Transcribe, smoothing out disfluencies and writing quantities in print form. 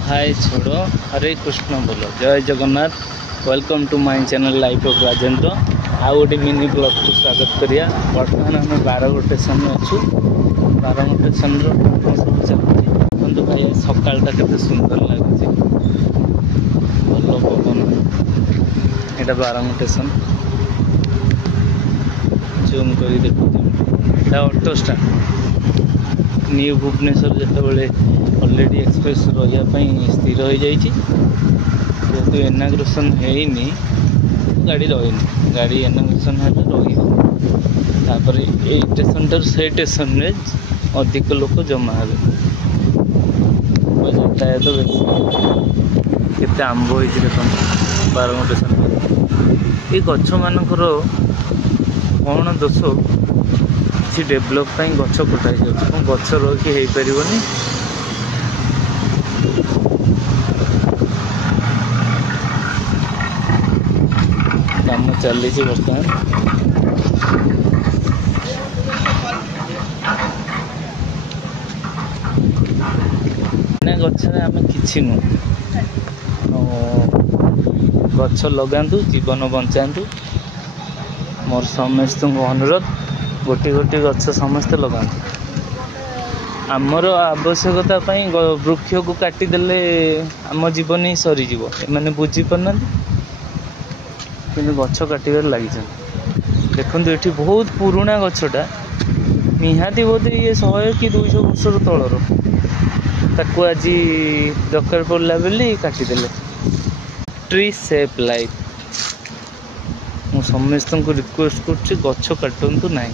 हाय छोड़ो हरे कृष्ण बोलो जय Jagannath welcome to my channel life of Rajendra आ गोटे मिनी ब्लॉग को स्वागत करिया। बर्तमान आम बारगढ़ स्टेशन में अच्छु। बारगढ़ स्टेशन सब चलुची देखो भाई सकालटा केते सुंदर लगुच भल पवन यहाँ बारगढ़ स्टेशन जूम कर देखो ऑटो स्टैंड न्यू भुवनेश्वर जिते ऑलरेडी एक्सप्रेस रही स्थिर हो जाइए जेहेतु इनाग्रेसन होनी गाड़ी रही गाड़ी इनाग्रेसन है रही ये स्टेशन ठार से स्टेशन में अधिक लोग जमा हे यातायात बेस केते आंब हो देख बारगढ़ स्टेशन ये गछ मानकर कौन दोष किसी डेभलप गछ कटाई जाए गछ रही हो पारनि काम चली बर्तमान गच्छे आम कि गछ लगातु जीवन बचातु मोर समस्त अनुरोध गोटे गोटे गछ समस्ते लगातु आमर आवश्यकता वृक्ष को काटिदेले आम जीवन ही सरीज एने बुझीपारना कि गछ काटार लगी देखो ये बहुत पुराना गछटा निहाती बोधे ये 100 कि 200 वर्ष तलर ताकू आज दरकार पड़ा बोली काटिदेले। ट्री सेव लाइफ मु समस्त को रिक्वेस्ट कर गछ काटू ना।